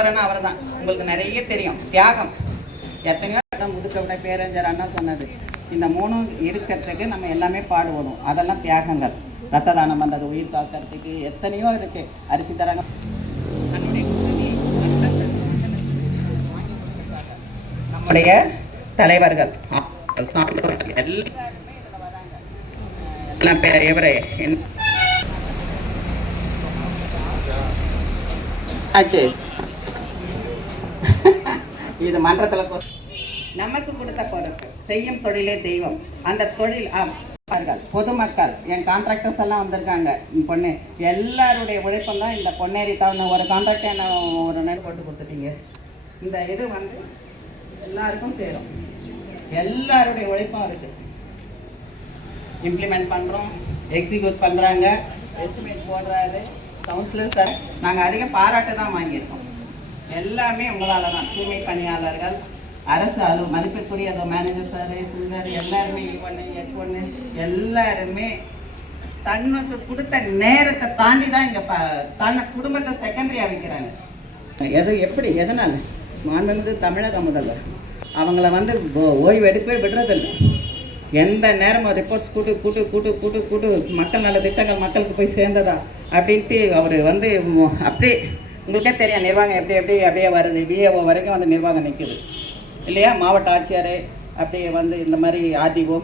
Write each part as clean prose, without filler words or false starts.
சுதந்திரம்னா அவர் தான். உங்களுக்கு நிறைய தெரியும். தியாகம் எத்தனையோ முதுக்கவிட பேரறிஞர் அண்ணா சொன்னது, இந்த மூணும் இருக்கிறதுக்கு நம்ம எல்லாமே பாடுபடும். அதெல்லாம் தியாகங்கள். ரத்த தானம் பண்ணுறது, உயிர் காக்கிறதுக்கு எத்தனையோ இருக்கு. அரிசி தராங்க. நம்முடைய தலைவர்கள் எல்லாம் எவரே ஆச்சு. இது மன்றத்தில் நமக்கு கொடுத்த பொறுப்பு. செய்யும் தொழிலே தெய்வம். அந்த தொழில் பொதுமக்கள், என் கான்ட்ராக்டர்ஸ் எல்லாம் வந்திருக்காங்க. பொண்ணு எல்லாருடைய உழைப்பும் தான் இந்த பொன்னேரி டவுன். ஒரு கான்ட்ராக்டை நான் ஒரு நேரம் போட்டு கொடுத்துட்டீங்க. இந்த இது வந்து எல்லாருக்கும் சேரும். எல்லாருடைய உழைப்பும் இருக்குது. இம்ப்ளிமெண்ட் பண்ணுறோம், எக்ஸிக்யூட் பண்ணுறாங்க, எஸ்டிமேட் போடுறாரு கவுன்சிலர் சார். நாங்கள் அதிகம் பாராட்டு தான் வாங்கியிருக்கோம். எல்லாமே உங்களால் தான். தூய்மை பணியாளர்கள், அரசு மதிப்பிற்குரிய மேனேஜர் சார், சுந்தர், எல்லாருமே E1 H1 எல்லாருமே தன்னுக்கு கொடுத்த நேரத்தை தாண்டி தான் இங்கே தன்னை குடும்பத்தை செகண்டரியாக வைக்கிறாங்க. எப்படி எதனால் மாண்புமிகு தமிழக முதல்வர் அவங்கள வந்து ஓய்வு எடுக்கவே விடுறதில்லை. எந்த நேரமும் ரிப்போர்ட்ஸ் கூட்டு மக்கள் நல்ல திட்டங்கள் மக்களுக்கு போய் சேர்ந்ததா அப்படின்ட்டு அவர் வந்து அப்படியே உங்களுக்கே தெரியும். நிர்வாகம் அப்படியே வருது. BAO வரைக்கும் வந்து நிர்வாகம் நிற்குது இல்லையா? மாவட்ட ஆட்சியர் அப்படியே வந்து இந்த மாதிரி RDO,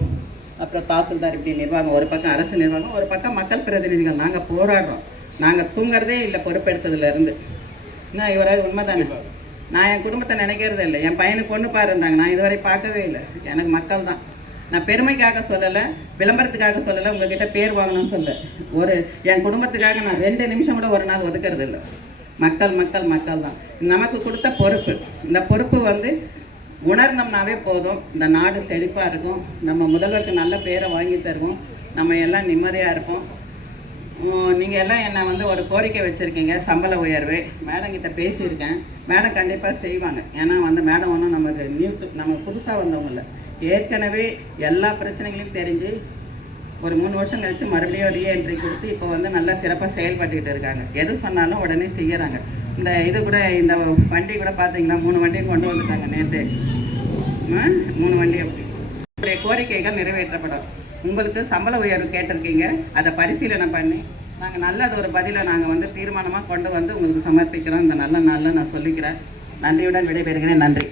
அப்புறம் தாசில்தார், இப்படி நிர்வாகம். ஒரு பக்கம் அரசு நிர்வாகம், ஒரு பக்கம் மக்கள் பிரதிநிதிகள். நாங்கள் போராடுறோம். நாங்கள் தூங்குறதே இல்லை பொறுப்பெடுத்ததுலேருந்து. என்ன இவராது உண்மை தானே? நான் என் குடும்பத்தை நினைக்கிறதே இல்லை. என் பையனுக்கு பொண்ணு பாருந்தாங்க, நான் இதுவரை பார்க்கவே இல்லை. எனக்கு மக்கள் தான். நான் பெருமைக்காக சொல்லலை, விளம்பரத்துக்காக சொல்லலை, உங்கள்கிட்ட பேர் வாங்கணும்னு சொல்ல. என் குடும்பத்துக்காக நான் 2 நிமிஷம் கூட ஒரு நாள் ஒதுக்கிறது இல்லை. மக்கள் தான் நமக்கு கொடுத்த பொறுப்பு. இந்த பொறுப்பு வந்து உணர்ந்தோம்னாவே போதும். இந்த நாடு செழிப்பாக இருக்கும். நம்ம முதல்வருக்கு நல்ல பேரை வாங்கி தருவோம். நம்ம எல்லாம் நிம்மதியாக இருப்போம். நீங்கள் எல்லாம் என்னை வந்து ஒரு கோரிக்கை வச்சுருக்கீங்க, சம்பள உயர்வு. மேடம் கிட்ட பேசியிருக்கேன். மேடம் கண்டிப்பாக செய்வாங்க. ஏன்னா வந்து மேடம் ஒன்றும் நம்ம புதுசாக வந்தவங்க இல்லை. ஏற்கனவே எல்லா பிரச்சனைகளையும் தெரிஞ்சு ஒரு 3 வருஷம் கழித்து மறுபடியும் ரீஎன்ட்ரி கொடுத்து இப்போ வந்து நல்லா சிறப்பாக செயல்பட்டுக்கிட்டு இருக்காங்க. எது சொன்னாலும் உடனே செய்யறாங்க. இந்த இது கூட, இந்த வண்டி கூட பார்த்தீங்கன்னா 3 வண்டியும் கொண்டு வந்துட்டாங்க நேற்று. 3 வண்டி. அப்படி கோரிக்கைகள் நிறைவேற்றப்படும். உங்களுக்கு சம்பள உயர்வு கேட்டிருக்கீங்க, அதை பரிசீலனை பண்ணி நாங்கள் நல்லது ஒரு பதிலை நாங்கள் வந்து தீர்மானமாக கொண்டு வந்து உங்களுக்கு சமர்ப்பிக்கிறோம். இந்த நல்ல நாளில் நான் சொல்லிக்கிறேன். நன்றியுடன் விடைபெறுகிறேன். நன்றி.